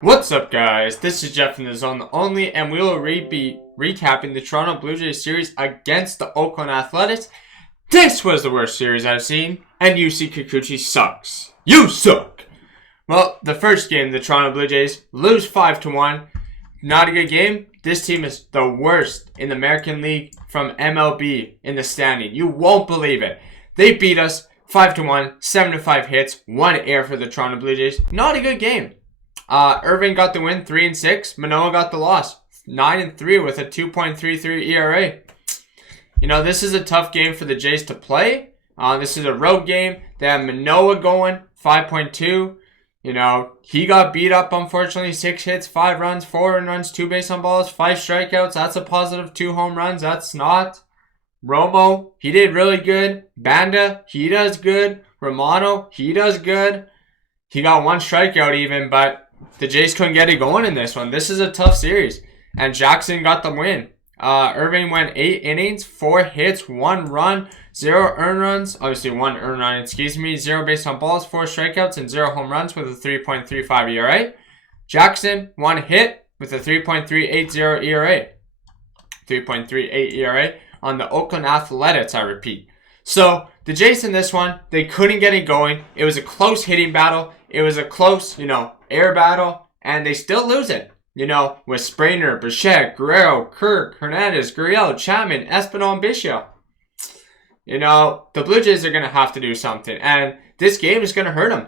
What's up, guys? This is Jeff from the Zone Only, and we will be recapping the Toronto Blue Jays series against the Oakland Athletics. This was the worst series I've seen, and UC Kikuchi sucks. You suck! Well, the first game, the Toronto Blue Jays lose 5-1. Not a good game. This team is the worst in the American League from MLB in the standing. You won't believe it. They beat us 5-1, 7-5 hits, 1 error for the Toronto Blue Jays. Not a good game. Irving got the win, 3-6. Manoah got the loss, 9-3 with a 2.33 ERA. You know, this is a tough game for the Jays to play. This is a road game. They have Manoah going, 5.2. You know, he got beat up, unfortunately. 6 hits, 5 runs, 4 runs, 2 base on balls, 5 strikeouts. That's a positive. 2 home runs. That's not. Romo, he did really good. Banda, he does good. Romano, he does good. He got 1 strikeout even, but the Jays couldn't get it going in this one. This is a tough series. And Jackson got the win. Irving went 8 innings, 4 hits, 1 run, 0 earned runs. Obviously 1 earned run, 0 base on balls, 4 strikeouts, and 0 home runs with a 3.35 ERA. Jackson, 1 hit with a 3.380 ERA. 3.38 ERA on the Oakland Athletics, I repeat. So, the Jays in this one, they couldn't get it going. It was a close hitting battle. It was a close, air battle. And they still lose it. With Springer, Bichette, Guerrero, Kirk, Hernandez, Gurriel, Chapman, Espinal, and Bichio. The Blue Jays are going to have to do something. And this game is going to hurt them.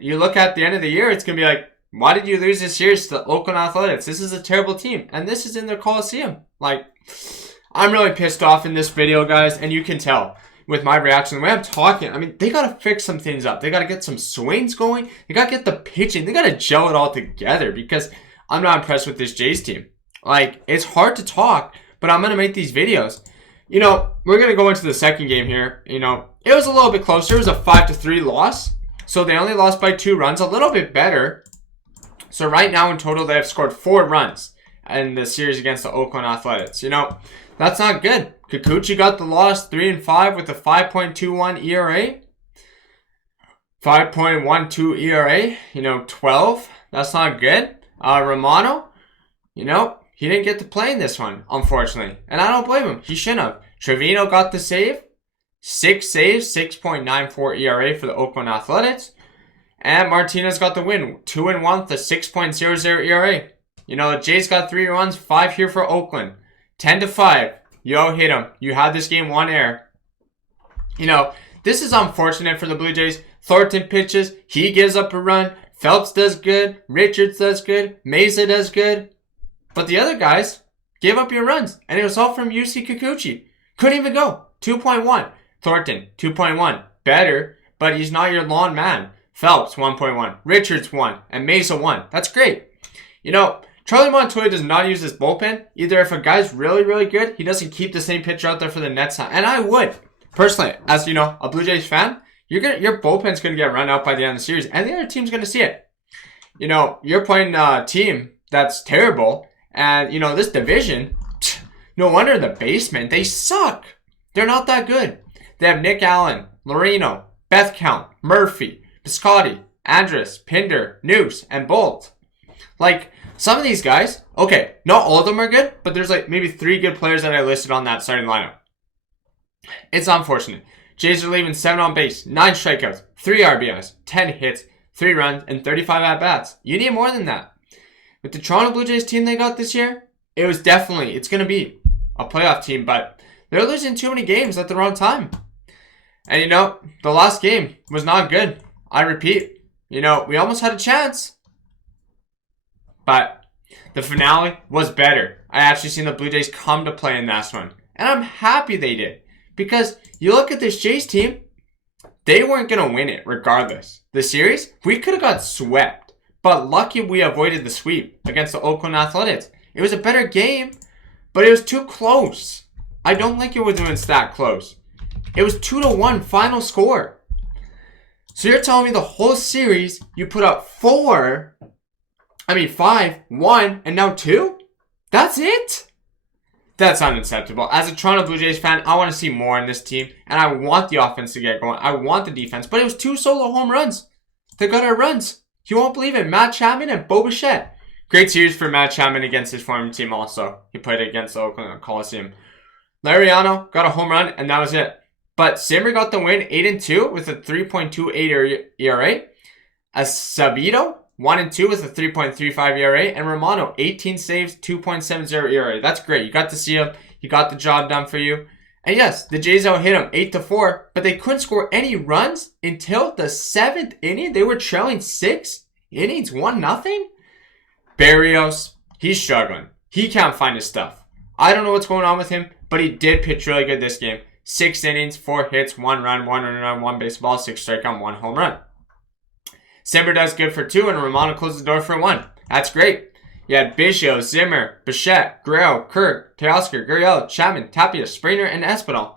You look at the end of the year, it's going to be like, why did you lose this series to the Oakland Athletics? This is a terrible team. And this is in their Coliseum. I'm really pissed off in this video, guys. And you can tell with my reaction, the way I'm talking, they got to fix some things up. They got to get some swings going. They got to get the pitching. They got to gel it all together because I'm not impressed with this Jays team. It's hard to talk, but I'm going to make these videos. We're going to go into the second game here. It was a little bit closer. It was a 5-3 loss. So they only lost by 2 runs, a little bit better. So right now in total, they have scored 4 runs in the series against the Oakland Athletics. That's not good. Kikuchi got the loss, 3-5 with a 5.21 ERA. 5.12 ERA, 12. That's not good. Romano, he didn't get to play in this one, unfortunately. And I don't blame him. He shouldn't have. Trevino got the save. 6 saves, 6.94 ERA for the Oakland Athletics. And Martinez got the win, 2-1 with a 6.00 ERA. The Jays got 3 runs, 5 here for Oakland. 10-5. Yo, hit him. You had this game 1 error. This is unfortunate for the Blue Jays. Thornton pitches. He gives up a run. Phelps does good. Richards does good. Mesa does good. But the other guys gave up your runs. And it was all from UC Kikuchi. Couldn't even go. 2.1. Thornton, 2.1. Better, but he's not your lawn man. Phelps, 1.1. Richards, 1. And Mesa, 1. That's great. Charlie Montoya does not use his bullpen. Either if a guy's really, really good, he doesn't keep the same pitcher out there for the Nets. And I would. Personally, as a Blue Jays fan, your bullpen's going to get run out by the end of the series. And the other team's going to see it. You're playing a team that's terrible. And, this division, no wonder in the basement. They suck. They're not that good. They have Nick Allen, Loreno, Beth Count, Murphy, Piscotti, Andrus, Pinder, Noose, and Bolt. Some of these guys, okay, not all of them are good, but there's maybe 3 good players that I listed on that starting lineup. It's unfortunate. Jays are leaving 7 on base, 9 strikeouts, 3 RBIs, 10 hits, 3 runs, and 35 at-bats. You need more than that. With the Toronto Blue Jays team they got this year, it's going to be a playoff team, but they're losing too many games at the wrong time. And the last game was not good. I repeat, we almost had a chance. But the finale was better. I actually seen the Blue Jays come to play in this one. And I'm happy they did. Because you look at this Jays team, they weren't going to win it regardless. The series, we could have got swept. But lucky we avoided the sweep against the Oakland Athletics. It was a better game, but it was too close. I don't like it when it's that close. It was 2-1 final score. So you're telling me the whole series, you put up 5, 1, and now 2? That's it? That's unacceptable. As a Toronto Blue Jays fan, I want to see more in this team, and I want the offense to get going. I want the defense, but it was 2 solo home runs. They got our runs. You won't believe it. Matt Chapman and Bo Bichette. Great series for Matt Chapman against his former team also. He played against the Oakland Coliseum. Laureano got a home run, and that was it. But Zimmer got the win 8-2 with a 3.28 ERA. Acevedo 1-2 with a 3.35 ERA. And Romano 18 saves, 2.70 ERA. That's great. You got to see him. He got the job done for you. And yes, the Jays out hit him 8-4, but they couldn't score any runs until the 7th inning. They were trailing 6 innings, 1-0. Berrios, he's struggling. He can't find his stuff. I don't know what's going on with him, but he did pitch really good this game. 6 innings, 4 hits, 1 run, 1 run, 1 baseball, 6 strikeout, 1 home run. Simber does good for 2, and Romano closes the door for 1. That's great. You had Biggio, Zimmer, Bichette, Guerrero, Kirk, Teoscar, Gurriel, Chapman, Tapia, Springer, and Espinal.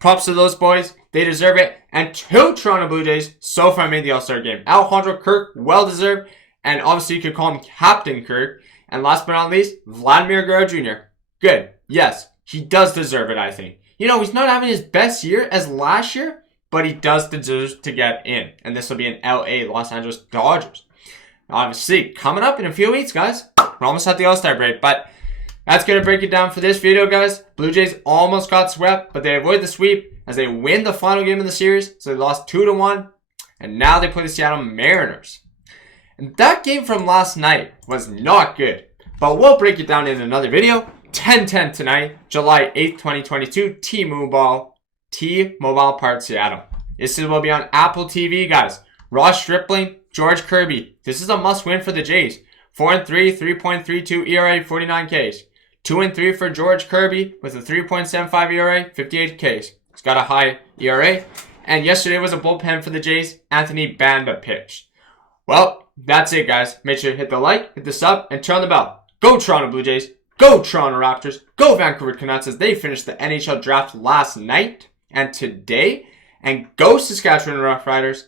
Props to those boys. They deserve it. And 2 Toronto Blue Jays so far made the All-Star game. Alejandro Kirk, well-deserved. And obviously you could call him Captain Kirk. And last but not least, Vladimir Guerrero Jr. Good. Yes, he does deserve it, I think. You know, he's not having his best year as last year, but he does deserve to get in. And this will be in LA, Los Angeles Dodgers. Obviously, coming up in a few weeks, guys. We're almost at the All-Star break, but that's going to break it down for this video, guys. Blue Jays almost got swept, but they avoid the sweep as they win the final game of the series. So they lost 2-1, and now they play the Seattle Mariners. And that game from last night was not good, but we'll break it down in another video. 10-10 tonight, July 8th, 2022, T-Mobile Park, Seattle. This will be on Apple TV, guys. Ross Stripling, George Kirby. This is a must-win for the Jays. 4-3, 3.32 ERA, 49 Ks. 2-3 for George Kirby with a 3.75 ERA, 58 Ks. He's got a high ERA. And yesterday was a bullpen for the Jays. Anthony Banda pitched. Well, that's it, guys. Make sure to hit the like, hit the sub, and turn on the bell. Go Toronto Blue Jays. Go Toronto Raptors. Go Vancouver Canucks as they finished the NHL draft last night and today. And go Saskatchewan Roughriders.